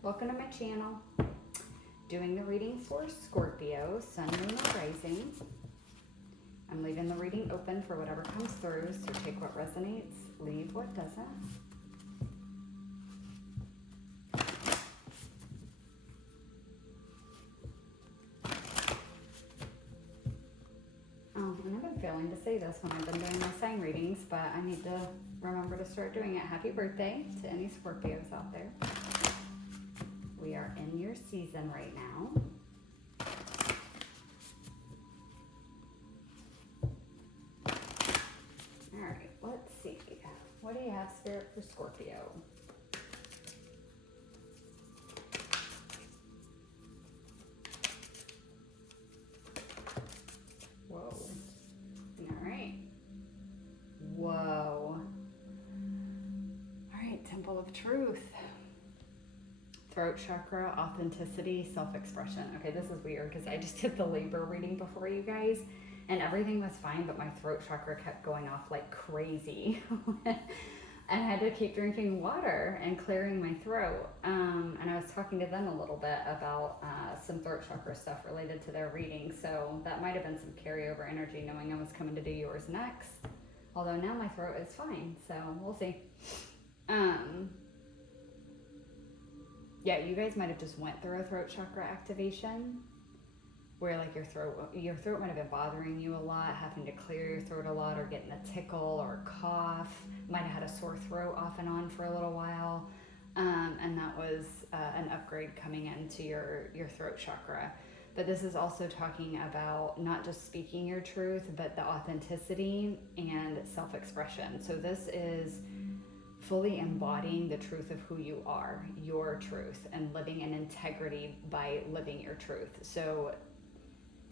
Welcome to my channel. Doing the reading for Scorpio, Sun, Moon, and Rising. I'm leaving the reading open for whatever comes through, so take what resonates, leave what doesn't. And I've been failing to say this when I've been doing my sign readings, but I need to remember to start doing it. Happy birthday to any Scorpios out there. We are in your season right now. All right, let's see. What do you have, Spirit, for Scorpio? Whoa. All right. Whoa. All right, Temple of Truth. Throat chakra, authenticity, self-expression. Okay, this is weird because I just did the labor reading before you guys and everything was fine, but my throat chakra kept going off like crazy. And I had to keep drinking water and clearing my throat. And I was talking to them a little bit about some throat chakra stuff related to their reading. So that might have been some carryover energy knowing I was coming to do yours next. Although now my throat is fine, so we'll see. Yeah, you guys might have just went through a throat chakra activation where like your throat might have been bothering you a lot, having to clear your throat a lot or getting a tickle or a cough. Might have had a sore throat off and on for a little while. And that was an upgrade coming into your throat chakra. But this is also talking about not just speaking your truth, but the authenticity and self-expression. So this is fully embodying the truth of who you are, your truth, and living in integrity by living your truth. So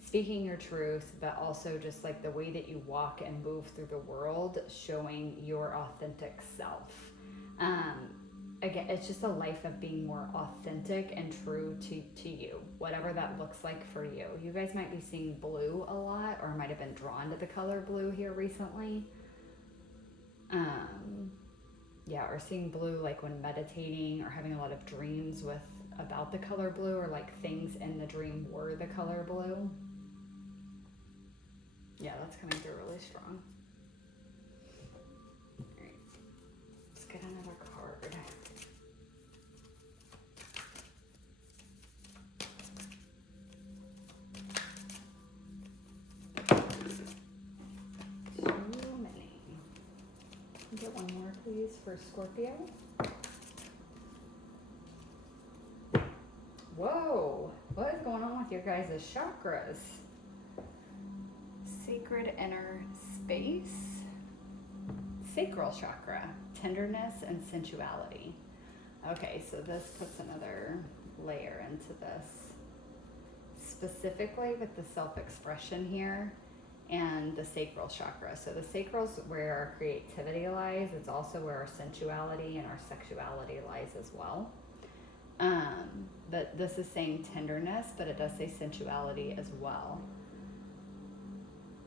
speaking your truth, but also just like the way that you walk and move through the world, showing your authentic self. Again, it's just a life of being more authentic and true to you, whatever that looks like for you. You guys might be seeing blue a lot, or might have been drawn to the color blue here recently. Yeah, or seeing blue like when meditating or having a lot of dreams about the color blue, or like things in the dream were the color blue. Yeah, that's coming through really strong. All right, let's get another card. So many. Get one more, please, for Scorpio. Whoa, what is going on with your guys' chakras? Sacred inner space. Sacral chakra, tenderness and sensuality. Okay, so this puts another layer into this. Specifically with the self-expression here and the sacral chakra. So the sacral is where our creativity lies. It's also where our sensuality and our sexuality lies as well. But this is saying tenderness, but it does say sensuality as well.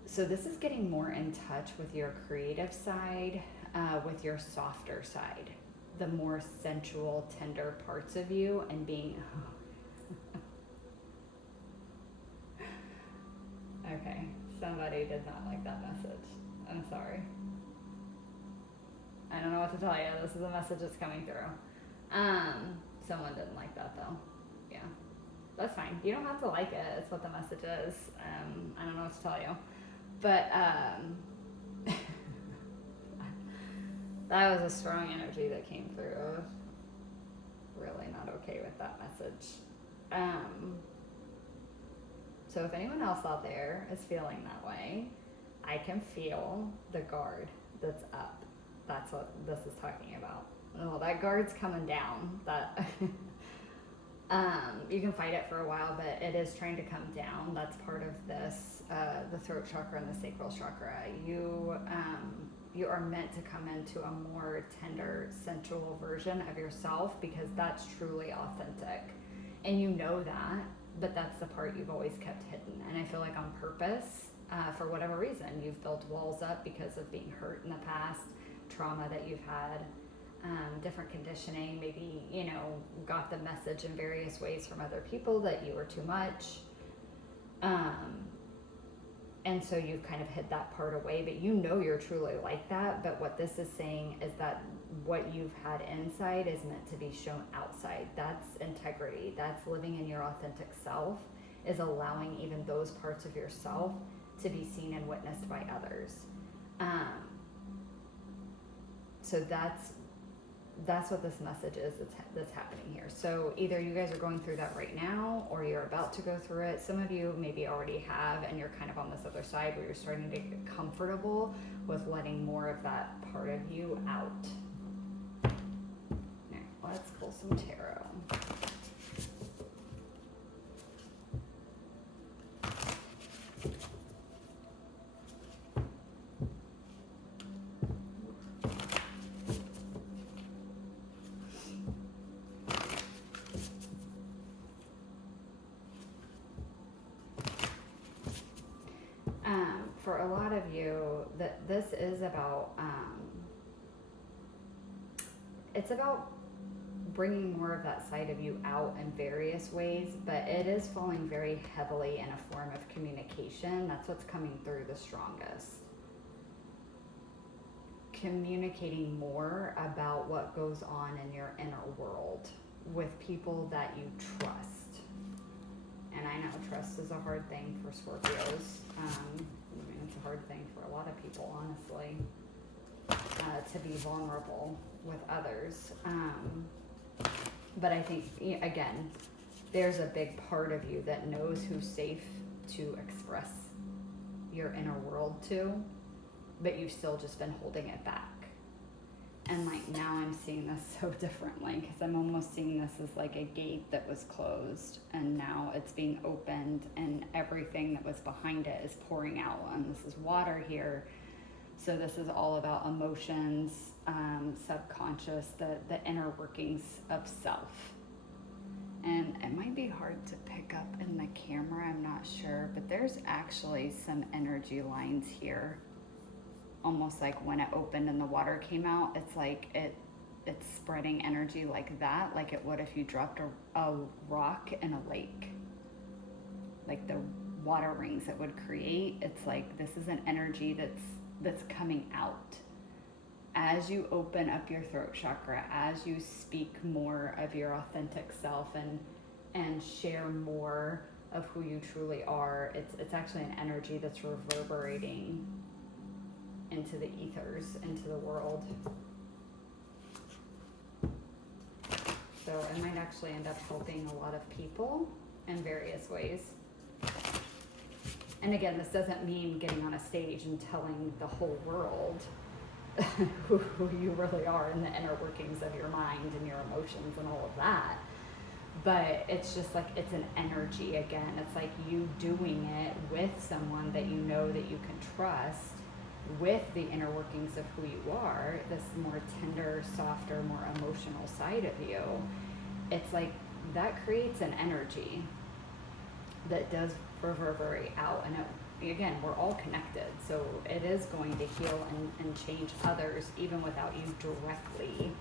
So this is getting more in touch with your creative side, with your softer side, the more sensual, tender parts of you, and being... Okay, somebody did not like that message. I'm sorry. I don't know what to tell you. This is the message that's coming through. Someone didn't like that though. Yeah, that's fine. You don't have to like it. It's what the message is. I don't know what to tell you. But that was a strong energy that came through. I was really not okay with that message. So if anyone else out there is feeling that way, I can feel the guard that's up. That's what this is talking about. Well, that guard's coming down. That you can fight it for a while, but it is trying to come down. That's part of this, the throat chakra and the sacral chakra. You are meant to come into a more tender, sensual version of yourself, because that's truly authentic. And you know that, but that's the part you've always kept hidden. And I feel like on purpose, for whatever reason, you've built walls up because of being hurt in the past, trauma that you've had. different conditioning, maybe, you know, got the message in various ways from other people that you were too much. And so you've kind of hid that part away, but you know you're truly like that. But what this is saying is that what you've had inside is meant to be shown outside. That's integrity. That's living in your authentic self, is allowing even those parts of yourself to be seen and witnessed by others. So that's what this message is that's happening here. So either you guys are going through that right now, or you're about to go through it. Some of you maybe already have, and you're kind of on this other side where you're starting to get comfortable with letting more of that part of you out. Now, let's pull some tarot. For a lot of you, that this is about, it's about bringing more of that side of you out in various ways, but it is falling very heavily in a form of communication. That's what's coming through the strongest. Communicating more about what goes on in your inner world with people that you trust. And I know trust is a hard thing for Scorpios. I mean, it's a hard thing for a lot of people, honestly, to be vulnerable with others. But I think, again, there's a big part of you that knows who's safe to express your inner world to, but you've still just been holding it back. And like now I'm seeing this so differently, because I'm almost seeing this as like a gate that was closed and now it's being opened, and everything that was behind it is pouring out. And this is water here. So this is all about emotions, subconscious, the inner workings of self. And it might be hard to pick up in the camera, I'm not sure, but there's actually some energy lines here. Almost like when it opened and the water came out, it's like it's spreading energy like that, like it would if you dropped a rock in a lake. Like the water rings it would create, it's like this is an energy that's coming out. As you open up your throat chakra, as you speak more of your authentic self and share more of who you truly are, it's actually an energy that's reverberating into the ethers, into the world. So it might actually end up helping a lot of people in various ways. And again, this doesn't mean getting on a stage and telling the whole world who you really are and the inner workings of your mind and your emotions and all of that. But it's just like, it's an energy again. It's like you doing it with someone that you know that you can trust, with the inner workings of who you are, this more tender, softer, more emotional side of you. It's like that creates an energy that does reverberate out. And again, we're all connected, so it is going to heal and change others, even without you directly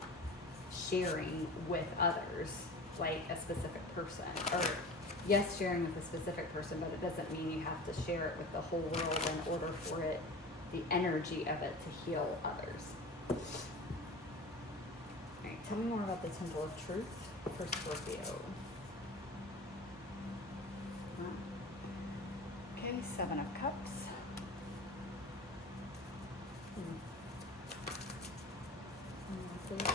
sharing with others, like a specific person. Or yes, sharing with a specific person, but it doesn't mean you have to share it with the whole world in order for it, the energy of it, to heal others. All right, tell me more about the Temple of Truth for Scorpio. Okay, Seven of Cups. Please.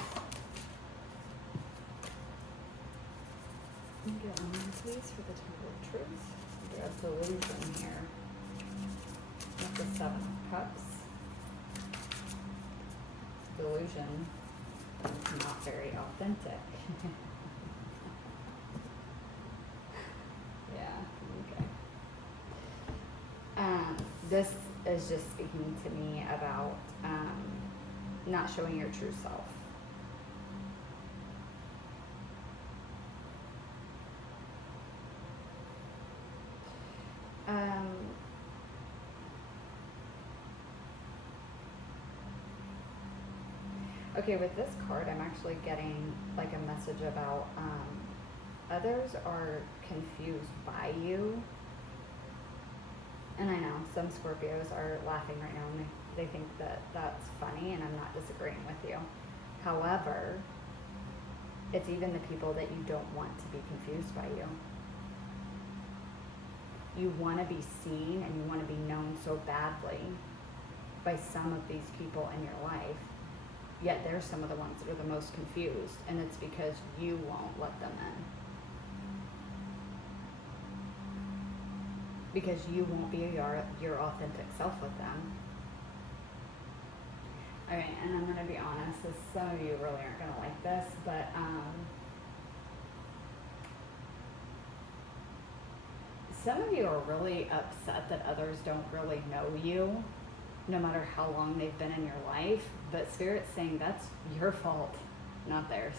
Get on, please, for the Temple of Truth. We have delusion here. That's the Seven of Cups. Delusion is not very authentic. Yeah, okay. This is just speaking to me about not showing your true self. Okay, with this card, I'm actually getting like a message about others are confused by you. And I know some Scorpios are laughing right now and they think that that's funny, and I'm not disagreeing with you. However, it's even the people that you don't want to be confused by you. You want to be seen and you want to be known so badly by some of these people in your life, yet they're some of the ones that are the most confused, and it's because you won't let them in. Because you won't be your authentic self with them. Alright, and I'm going to be honest, some of you really aren't going to like this, but some of you are really upset that others don't really know you, no matter how long they've been in your life, but Spirit's saying that's your fault, not theirs.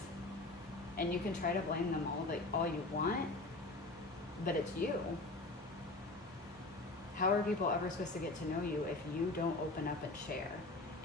And you can try to blame them all you want, but it's you. How are people ever supposed to get to know you if you don't open up and share?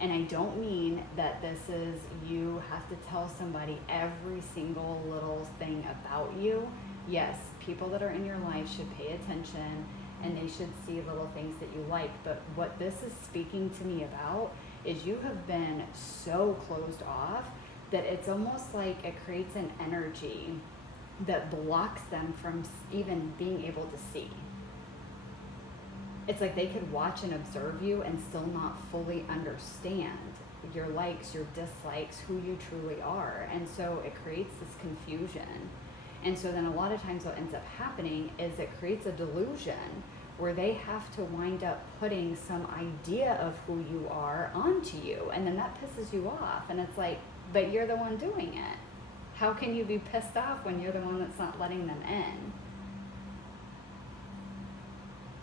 And I don't mean that this is you have to tell somebody every single little thing about you. Yes, people that are in your life should pay attention and they should see little things that you like. But what this is speaking to me about is you have been so closed off that it's almost like it creates an energy that blocks them from even being able to see. It's like they could watch and observe you and still not fully understand your likes, your dislikes, who you truly are. And so it creates this confusion. And so then a lot of times what ends up happening is it creates a delusion where they have to wind up putting some idea of who you are onto you. And then that pisses you off. And it's like, but you're the one doing it. How can you be pissed off when you're the one that's not letting them in?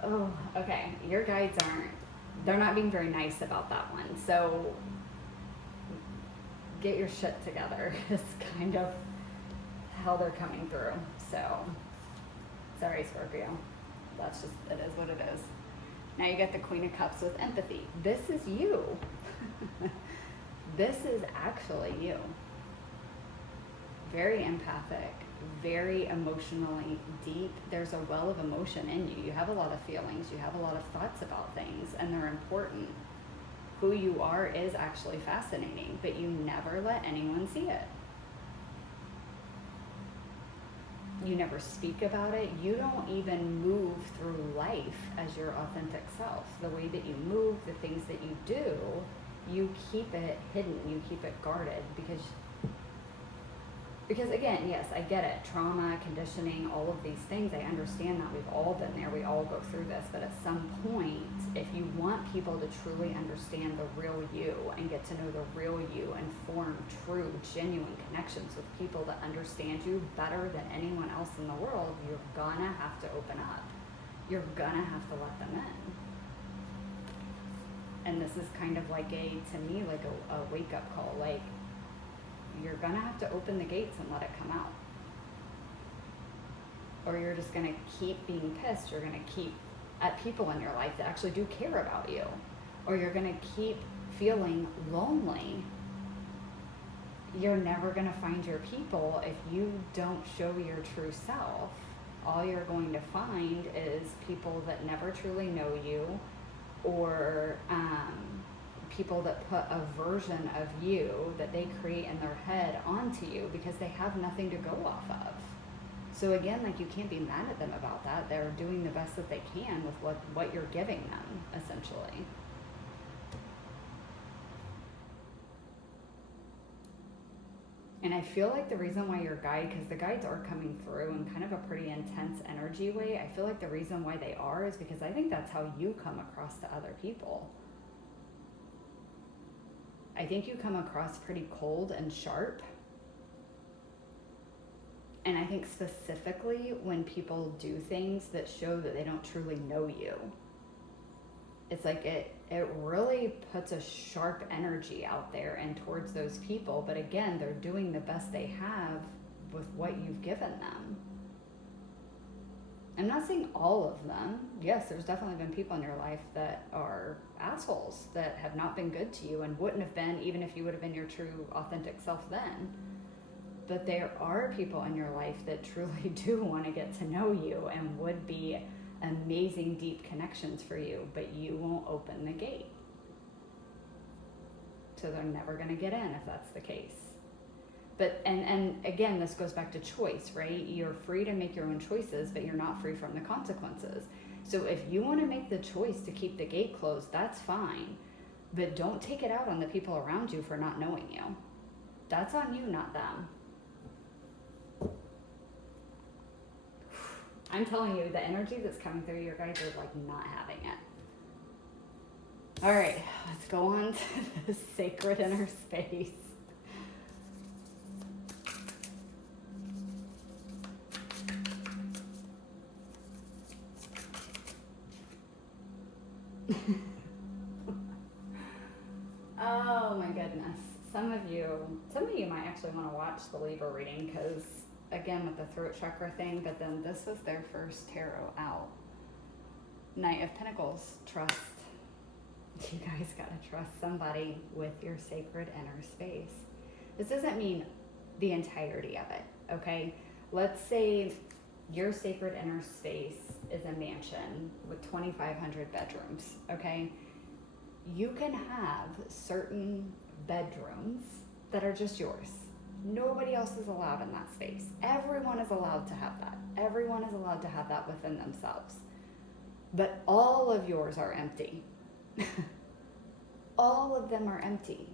Oh, okay. Your guides they're not being very nice about that one. So get your shit together is kind of how they're coming through. So, sorry, Scorpio. That's just, it is what it is. Now you get the Queen of Cups with empathy. This is you. This is actually you. Very empathic, very emotionally deep. There's a well of emotion in you. You have a lot of feelings. You have a lot of thoughts about things, and they're important. Who you are is actually fascinating, but you never let anyone see it. You never speak about it. You don't even move through life as your authentic self. The way that you move, the things that you do, you keep it hidden. You keep it guarded because again, yes, I get it. Trauma, conditioning, all of these things, I understand that. We've all been there. We all go through this. But at some point, if you want people to truly understand the real you and get to know the real you and form true, genuine connections with people that understand you better than anyone else in the world, you're gonna have to open up. You're gonna have to let them in. And this is kind of like to me, like a wake-up call. Like, you're gonna have to open the gates and let it come out. Or you're just gonna keep being pissed. You're gonna keep at people in your life that actually do care about you. Or you're gonna keep feeling lonely. You're never gonna find your people if you don't show your true self. All you're going to find is people that never truly know you, or people that put a version of you that they create in their head onto you because they have nothing to go off of. So again, like, you can't be mad at them about that. They're doing the best that they can with what you're giving them, essentially. And I feel like the reason why your guide, because the guides are coming through in kind of a pretty intense energy way, I feel like the reason why they are is because I think that's how you come across to other people. I think you come across pretty cold and sharp. And I think specifically when people do things that show that they don't truly know you, it's like it really puts a sharp energy out there and towards those people. But again, they're doing the best they have with what you've given them. I'm not saying all of them. Yes, there's definitely been people in your life that are assholes that have not been good to you and wouldn't have been even if you would have been your true, authentic self then. But there are people in your life that truly do want to get to know you and would be amazing, deep connections for you, but you won't open the gate. So they're never going to get in if that's the case. But, and again, this goes back to choice, right? You're free to make your own choices, but you're not free from the consequences. So if you want to make the choice to keep the gate closed, that's fine. But don't take it out on the people around you for not knowing you. That's on you, not them. I'm telling you, the energy that's coming through your guys are like not having it. All right, let's go on to the sacred inner space. Oh my goodness. Some of you might actually want to watch the Libra reading because, again, with the throat chakra thing, but then this was their first tarot out. Knight of Pentacles, trust. You guys gotta trust somebody with your sacred inner space. This doesn't mean the entirety of it, okay? Let's say your sacred inner space is a mansion with 2,500 bedrooms, okay? You can have certain bedrooms that are just yours. Nobody else is allowed in that space. Everyone is allowed to have that. Everyone is allowed to have that within themselves. But all of yours are empty. All of them are empty.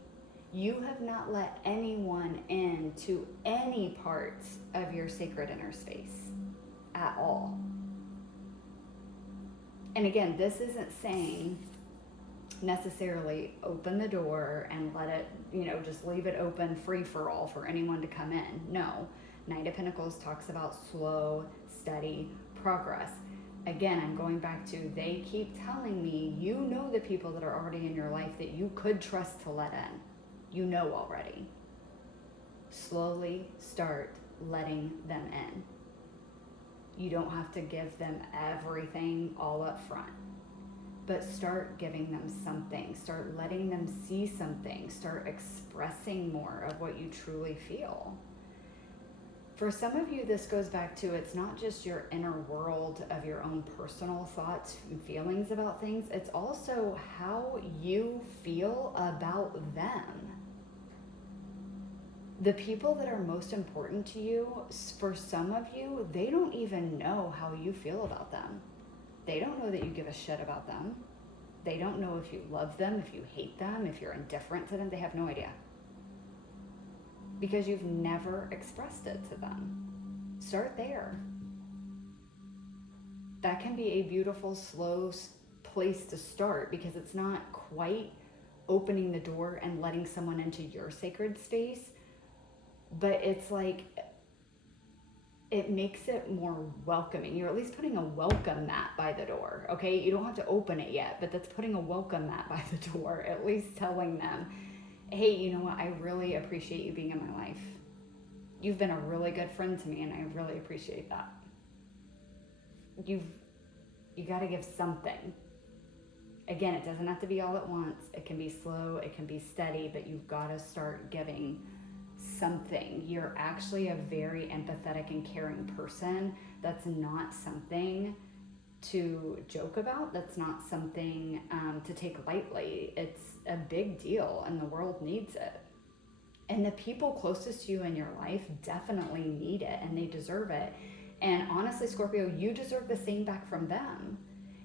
You have not let anyone into any parts of your sacred inner space at all. And again, this isn't saying necessarily open the door and let it, just leave it open free for all for anyone to come in. No. Knight of Pentacles talks about slow, steady progress. Again, I'm going back to, they keep telling me, you know the people that are already in your life that you could trust to let in. You know already. Slowly start letting them in. You don't have to give them everything all up front. But start giving them something. Start letting them see something. Start expressing more of what you truly feel. For some of you, this goes back to, it's not just your inner world of your own personal thoughts and feelings about things. It's also how you feel about them. The people that are most important to you, for some of you, they don't even know how you feel about them. They don't know that you give a shit about them. They don't know if you love them, if you hate them, if you're indifferent to them. They have no idea. Because you've never expressed it to them. Start there. That can be a beautiful, slow place to start because it's not quite opening the door and letting someone into your sacred space, but it's like, it makes it more welcoming. You're at least putting a welcome mat by the door, okay? You don't have to open it yet, but that's putting a welcome mat by the door, at least telling them, hey, you know what? I really appreciate you being in my life. You've been a really good friend to me, and I really appreciate that. You got to give something. Again, it doesn't have to be all at once. It can be slow, it can be steady, but you've got to start giving something. You're actually a very empathetic and caring person. That's not something to joke about. That's not something to take lightly. It's a big deal and the world needs it. And the people closest to you in your life definitely need it and they deserve it. And honestly, Scorpio, you deserve the same back from them.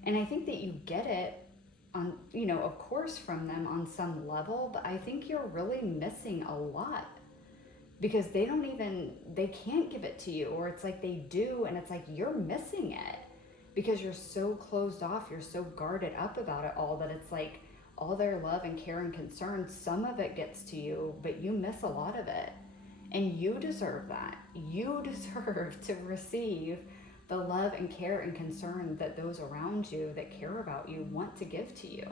And I think that you get it on, of course from them on some level, but I think you're really missing a lot because they can't give it to you, or it's like they do and it's like you're missing it because you're so closed off, you're so guarded up about it all that it's like all their love and care and concern, some of it gets to you, but you miss a lot of it. And you deserve that. You deserve to receive the love and care and concern that those around you that care about you want to give to you.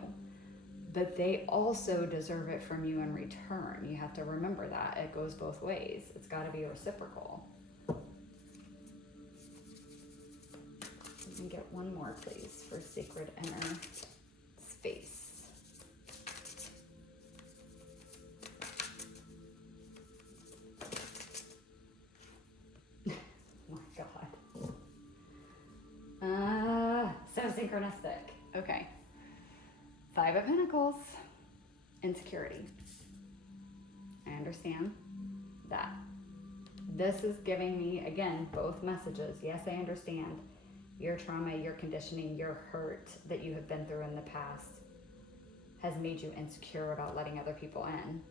But they also deserve it from you in return. You have to remember that. It goes both ways. It's got to be reciprocal. And get one more, please, for sacred inner space. Oh my God. So synchronistic. Okay. 5 of Pentacles. Insecurity. I understand that. This is giving me, again, both messages. Yes, I understand your trauma, your conditioning, your hurt that you have been through in the past has made you insecure about letting other people in.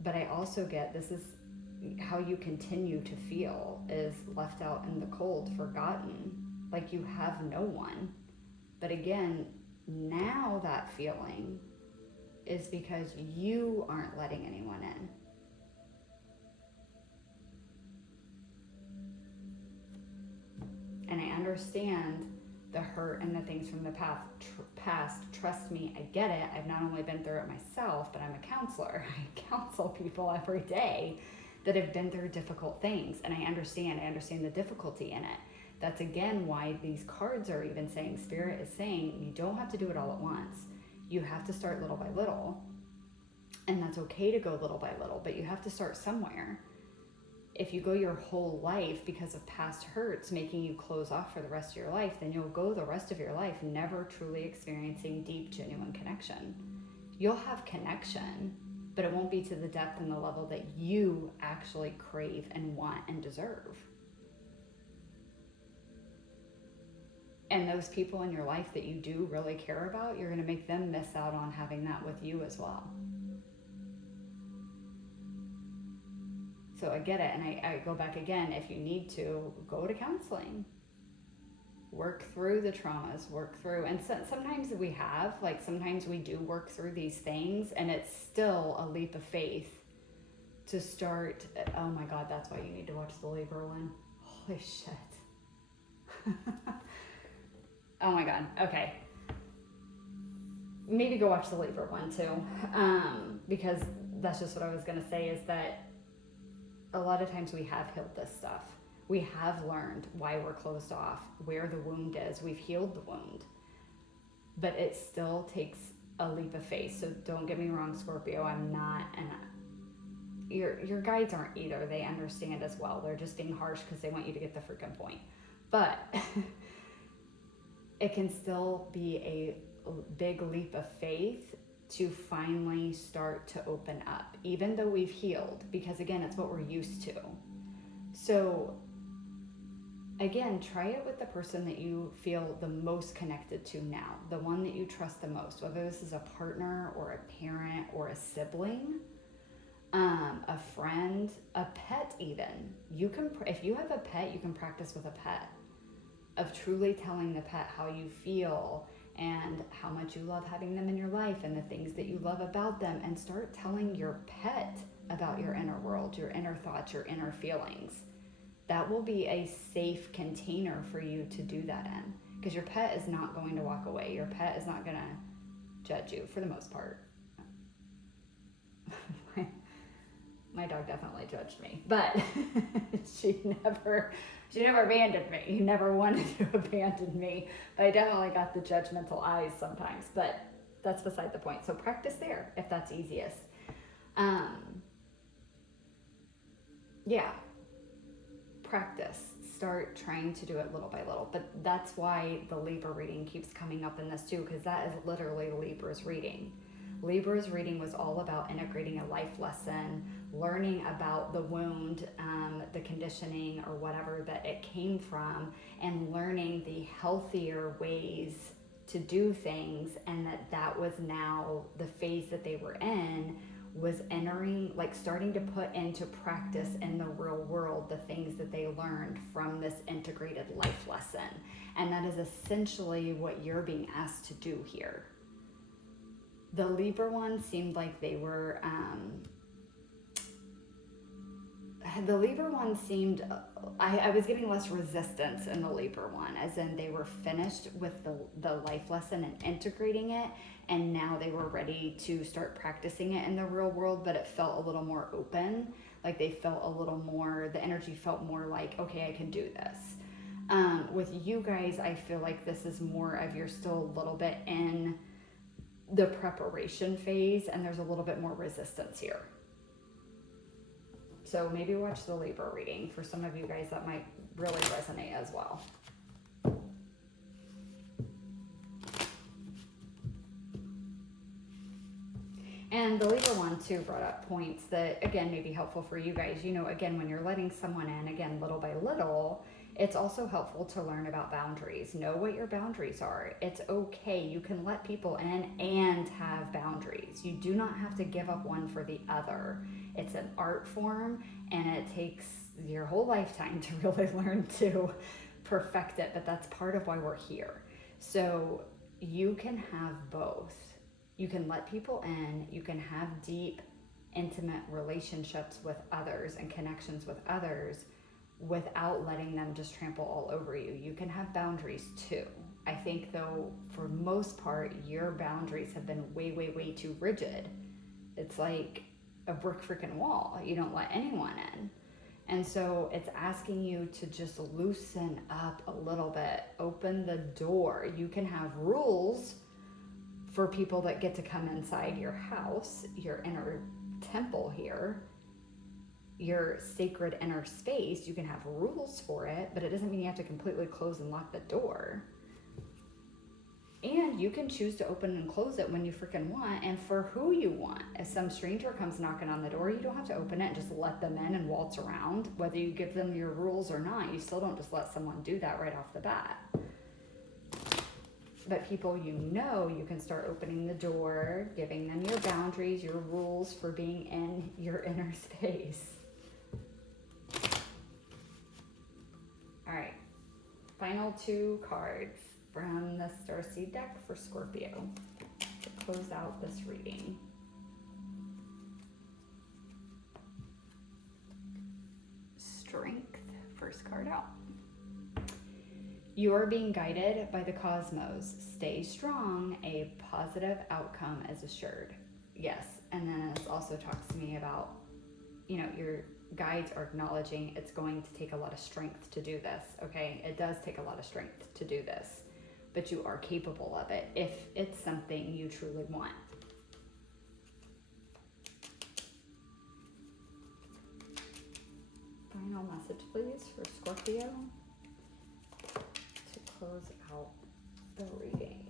But I also get this is how you continue to feel, is left out in the cold, forgotten, like you have no one. But again, now that feeling is because you aren't letting anyone in. And I understand the hurt and the things from the past. Trust me, I get it. I've not only been through it myself, but I'm a counselor. I counsel people every day that have been through difficult things. And I understand the difficulty in it. That's again why these cards are even saying, Spirit is saying, you don't have to do it all at once. You have to start little by little. And that's okay to go little by little, but you have to start somewhere. If you go your whole life because of past hurts making you close off for the rest of your life, then you'll go the rest of your life never truly experiencing deep, genuine connection. You'll have connection, but it won't be to the depth and the level that you actually crave and want and deserve. And those people in your life that you do really care about, you're going to make them miss out on having that with you as well. So I get it, and I go back again, if you need to, go to counseling. Work through the traumas, work through, and sometimes sometimes we do work through these things, and it's still a leap of faith to start. Oh my God, that's why you need to watch the Libra one. Holy shit. Oh my God, okay. Maybe go watch the Libra one too, because that's just what I was gonna say, is that a lot of times we have healed this stuff. We have learned why we're closed off, where the wound is. We've healed the wound. But it still takes a leap of faith. So don't get me wrong, Scorpio. I'm not, and your guides aren't either. They understand as well. They're just being harsh because they want you to get the freaking point. But it can still be a big leap of faith to finally start to open up, even though we've healed, because again, it's what we're used to. So again, try it with the person that you feel the most connected to now, the one that you trust the most, whether this is a partner or a parent or a sibling, a friend, a pet even. You can, if you have a pet, you can practice with a pet, of truly telling the pet how you feel and how much you love having them in your life and the things that you love about them, and start telling your pet about your inner world, your inner thoughts, your inner feelings. That will be a safe container for you to do that in, because your pet is not going to walk away. Your pet is not going to judge you for the most part. My dog definitely judged me, but she never abandoned me. He never wanted to abandon me, but I definitely got the judgmental eyes sometimes, but that's beside the point. So practice there if that's easiest. Yeah, practice. Start trying to do it little by little, but that's why the Libra reading keeps coming up in this too, because that is literally Libra's reading. Libra's reading was all about integrating a life lesson, learning about the wound, the conditioning or whatever that it came from, and learning the healthier ways to do things, and that was now the phase that they were in, was entering, like starting to put into practice in the real world the things that they learned from this integrated life lesson. And that is essentially what you're being asked to do here. The Libra one seemed like they were, the Libra one seemed, I was getting less resistance in the Libra one, as in they were finished with the life lesson and integrating it, and now they were ready to start practicing it in the real world, but it felt a little more open. Like they felt a little more, the energy felt more like, okay, I can do this. With you guys, I feel like this is more of you're still a little bit in the preparation phase and there's a little bit more resistance here. So maybe watch the Libra reading. For some of you guys, that might really resonate as well. And the Libra one too brought up points that, again, may be helpful for you guys. You know, again, when you're letting someone in, again, little by little, it's also helpful to learn about boundaries. Know what your boundaries are. It's okay. You can let people in and have boundaries. You do not have to give up one for the other. It's an art form, and it takes your whole lifetime to really learn to perfect it, but that's part of why we're here. So you can have both. You can let people in, you can have deep, intimate relationships with others and connections with others without letting them just trample all over you. You can have boundaries too. I think though, for most part, your boundaries have been way, way, way too rigid. It's like a brick freaking wall. You don't let anyone in. And so it's asking you to just loosen up a little bit, open the door. You can have rules for people that get to come inside your house, your inner temple here, your sacred inner space. You can have rules for it, but it doesn't mean you have to completely close and lock the door. And you can choose to open and close it when you freaking want and for who you want. If some stranger comes knocking on the door, you don't have to open it and just let them in and waltz around. Whether you give them your rules or not, you still don't just let someone do that right off the bat. But people you know, you can start opening the door, giving them your boundaries, your rules for being in your inner space. All right, final 2 cards from the Starseed deck for Scorpio to close out this reading. Strength, first card out. You are being guided by the cosmos. Stay strong. A positive outcome is assured. Yes, and then this also talks to me about, you know, your guides are acknowledging it's going to take a lot of strength to do this, okay? It does take a lot of strength to do this, but you are capable of it if it's something you truly want. Final message, please, for Scorpio to close out the reading.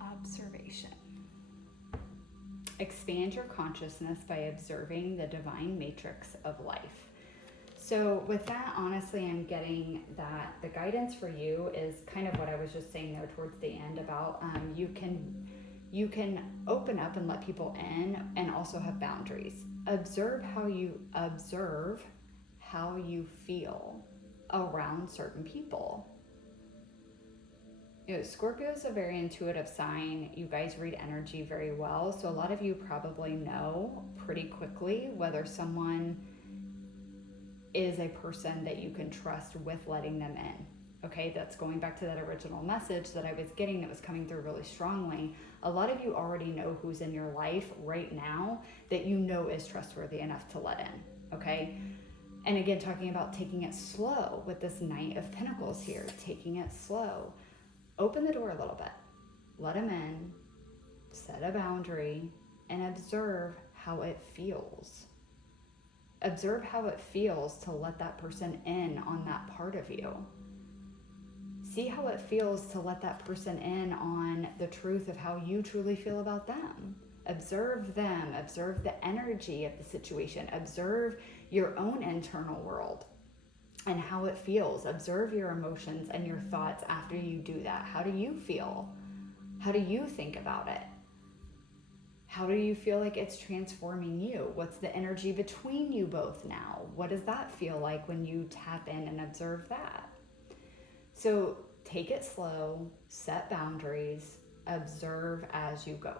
Observation. Expand your consciousness by observing the divine matrix of life. So with that, honestly, I'm getting that the guidance for you is kind of what I was just saying there towards the end about you can open up and let people in and also have boundaries. Observe how you feel around certain people. You know, Scorpio is a very intuitive sign. You guys read energy very well. So a lot of you probably know pretty quickly whether someone is a person that you can trust with letting them in. Okay, that's going back to that original message that I was getting that was coming through really strongly. A lot of you already know who's in your life right now that you know is trustworthy enough to let in, okay? And again, talking about taking it slow with this Knight of Pentacles here, taking it slow. Open the door a little bit, let them in, set a boundary, and observe how it feels. Observe how it feels to let that person in on that part of you. See how it feels to let that person in on the truth of how you truly feel about them. Observe them, observe the energy of the situation, observe your own internal world and how it feels. Observe your emotions and your thoughts after you do that. How do you feel? How do you think about it? How do you feel like it's transforming you? What's the energy between you both now? What does that feel like when you tap in and observe that? So take it slow, set boundaries, observe as you go.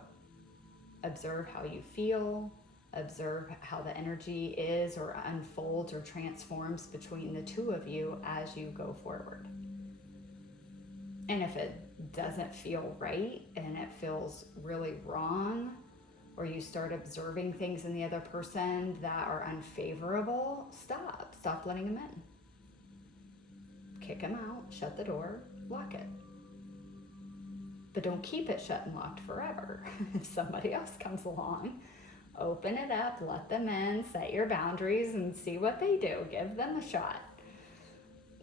Observe how you feel, observe how the energy is or unfolds or transforms between the two of you as you go forward. And if it doesn't feel right and it feels really wrong, or you start observing things in the other person that are unfavorable, stop letting them in. kick them out, shut the door, lock it. But don't keep it shut and locked forever. If somebody else comes along, open it up, let them in, set your boundaries, and see what they do. Give them a shot.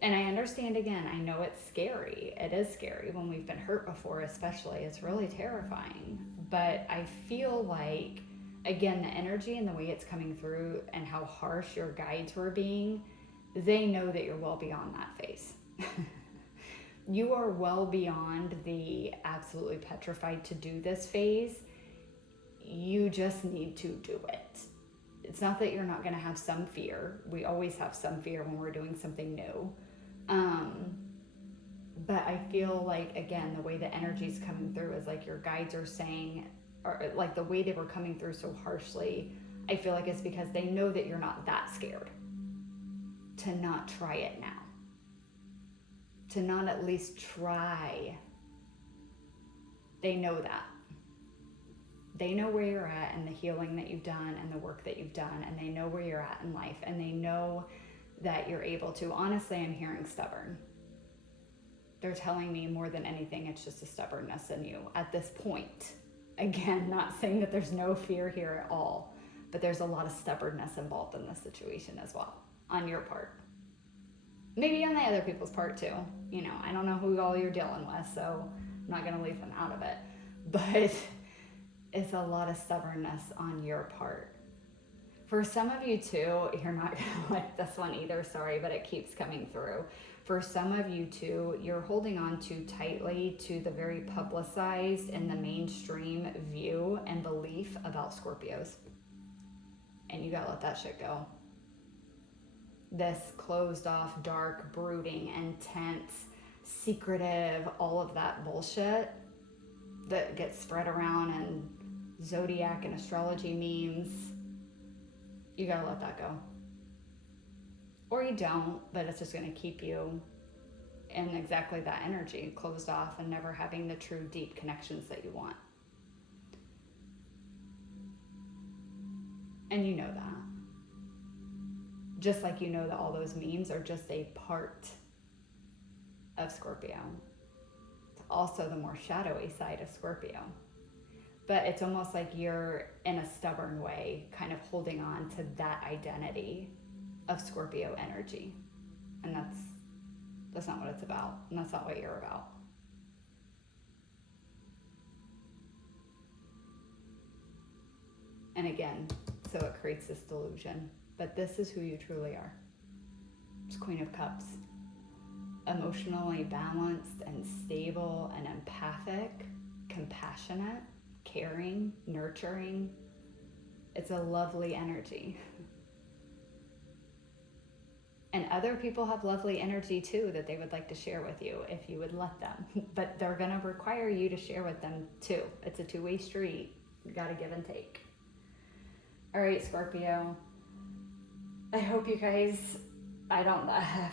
And I understand, again, I know it's scary. It is scary when we've been hurt before, especially. It's really terrifying. But I feel like, again, the energy and the way it's coming through and how harsh your guides were being, they know that you're well beyond that phase. You are well beyond the absolutely petrified to do this phase. You just need to do it. It's not that you're not going to have some fear. We always have some fear when we're doing something new. But I feel like, again, the way the energy's coming through is like your guides are saying, or like the way they were coming through so harshly, I feel like it's because they know that you're not that scared to not try it now. To not at least try. They know that. They know where you're at and the healing that you've done and the work that you've done, and they know where you're at in life, and they know that you're able to. Honestly, I'm hearing stubborn. They're telling me more than anything, it's just a stubbornness in you at this point. Again, not saying that there's no fear here at all, but there's a lot of stubbornness involved in this situation as well, on your part. Maybe on the other people's part too. You know, I don't know who all you're dealing with, so I'm not going to leave them out of it. But it's a lot of stubbornness on your part. For some of you too, you're not going to like this one either, sorry, but it keeps coming through. For some of you too, you're holding on too tightly to the very publicized and the mainstream view and belief about Scorpios. And you got to let that shit go. This closed off, dark, brooding, intense, secretive, all of that bullshit that gets spread around in zodiac and astrology memes, you gotta let that go. Or you don't, but it's just gonna keep you in exactly that energy, closed off and never having the true deep connections that you want. And you know that. Just like you know that all those memes are just a part of Scorpio. It's also the more shadowy side of Scorpio. But it's almost like you're, in a stubborn way, kind of holding on to that identity of Scorpio energy. And that's not what it's about. And that's not what you're about. And again, so it creates this delusion. But this is who you truly are. It's Queen of Cups. Emotionally balanced and stable and empathic, compassionate, caring, nurturing. It's a lovely energy. And other people have lovely energy too that they would like to share with you if you would let them. But they're going to require you to share with them too. It's a two-way street. You got to give and take. All right, Scorpio. I hope you guys,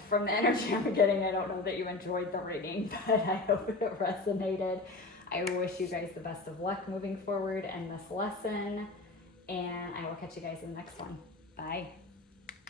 from the energy I'm getting, I don't know that you enjoyed the reading, but I hope it resonated. I wish you guys the best of luck moving forward in this lesson, and I will catch you guys in the next one. Bye.